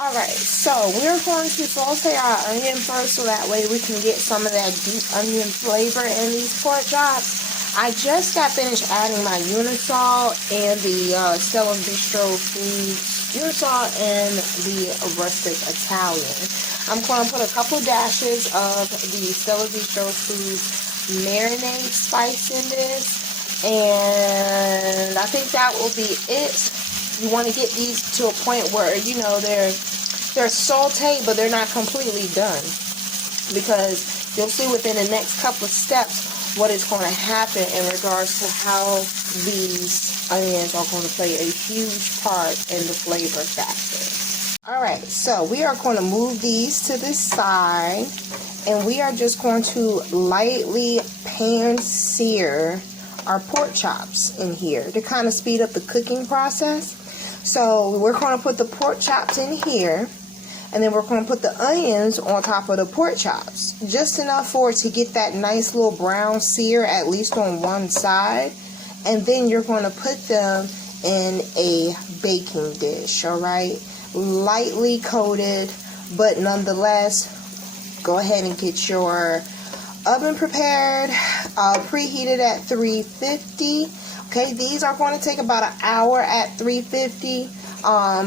Alright, so we're going to saute our onion first so that way we can get some of that deep onion flavor in these pork chops. I just got finished adding my Universalt and the Stella Bistro foods, Universalt and the rustic Italian. I'm going to put a couple dashes of the Stella Bistro foods marinade spice in this, and I think that will be it. You want to get these to a point where, you know, they're sauteed, but they're not completely done, because you'll see within the next couple of steps what is going to happen in regards to how these onions are going to play a huge part in the flavor factor. Alright, so we are going to move these to the side, and we are just going to lightly pan sear our pork chops in here to kind of speed up the cooking process. So we're going to put the pork chops in here, and then we're going to put the onions on top of the pork chops. Just enough for it to get that nice little brown sear, at least on one side. And then you're going to put them in a baking dish, alright? Lightly coated, but nonetheless, go ahead and get your oven prepared, preheated at 350. Okay, these are going to take about an hour at 350.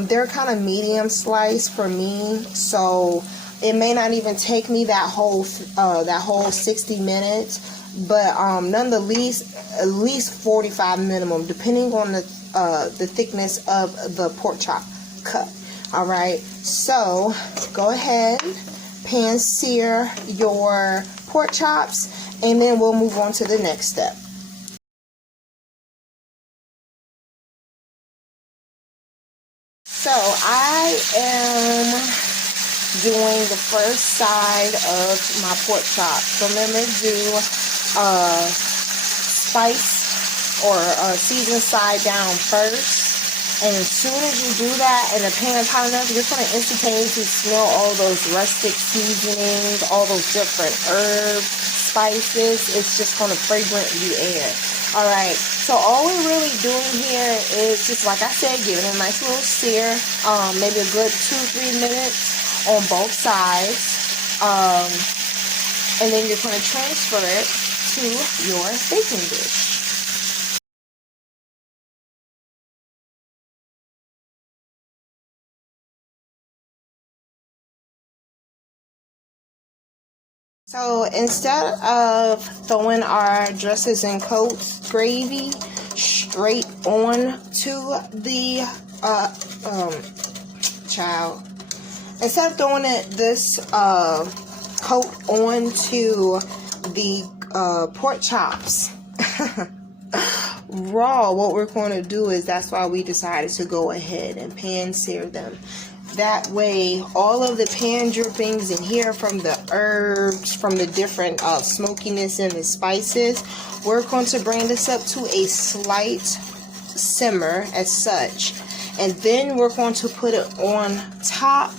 They're kind of medium slice for me, so it may not even take me that whole 60 minutes. But nonetheless, at least 45 minimum, depending on the thickness of the pork chop cut. All right, so go ahead, pan sear your pork chops, and then we'll move on to the next step. So I am doing the first side of my pork chops. So remember, do spice or season side down first. And as soon as you do that and the pan's hot enough, you're going to instantaneously smell all those rustic seasonings, all those different herbs, spices. It's just going to fragrant the air. Alright, so all we're really doing here is just, like I said, giving it a nice little sear, maybe a good 2-3 minutes on both sides, and then you're going to transfer it to your baking dish. So instead of throwing our dresses and coats gravy straight on to the instead of throwing this coat onto the pork chops raw, what we're going to do is, that's why we decided to go ahead and pan sear them. That way, all of the pan drippings in here from the herbs, from the different smokiness and the spices, we're going to bring this up to a slight simmer as such. And then we're going to put it on top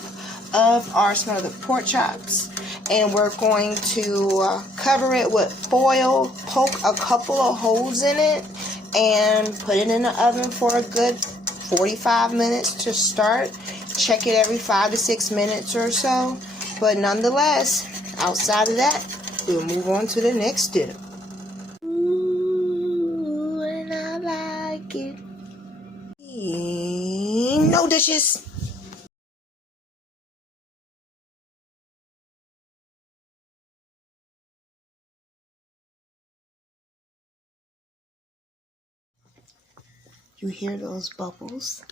of our smothered pork chops. And we're going to cover it with foil, poke a couple of holes in it, and put it in the oven for a good 45 minutes to start. Check it every 5 to 6 minutes or so. But nonetheless, outside of that, we'll move on to the next step. Ooh, and I like it. No dishes. You hear those bubbles?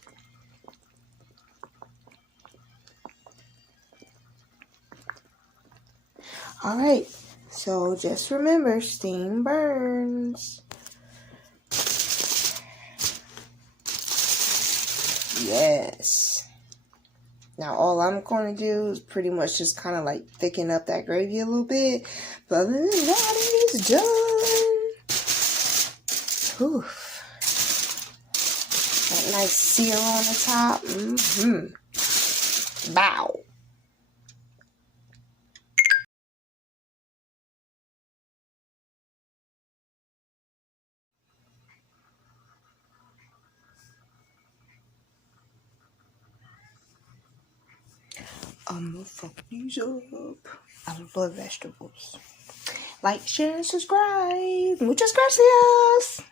Alright, so just remember, steam burns. Yes. Now all I'm going to do is pretty much just kind of like thicken up that gravy a little bit. But other than that, it is done. Oof. That nice sear on the top. Bow. I'm gonna fuck these up. I love vegetables. Like, share, and subscribe. Muchas gracias.